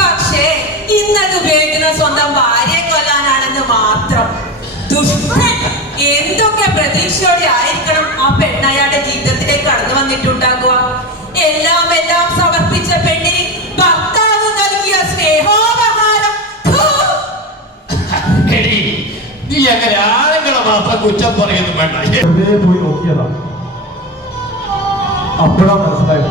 പക്ഷേ ഇന്നത് ഉപയോഗിക്കുന്ന സ്വന്തം ഭാര്യയെ കൊല്ലാനാണെന്ന് മാത്രം. ദുഷ്ടൻ! എന്തൊക്കെ പ്രതീക്ഷയോടെ ആയിരിക്കണം ആ പെണ്ണയാളുടെ ജീവിതത്തിലേക്ക് കടന്നു വന്നിട്ടുണ്ടാകുക. എല്ലാം സമർപ്പിച്ച പെണ്ണിന് ഭർത്താവ് നൽകിയ സ്നേഹോപഹാരം. നീ അങ്ങനെ ആളുകളെ മാത്രം കുറ്റം പറയുന്നു വേണ്ട. പോയി നോക്കിയതാ, അപ്പോഴാ മനസ്സിലായത്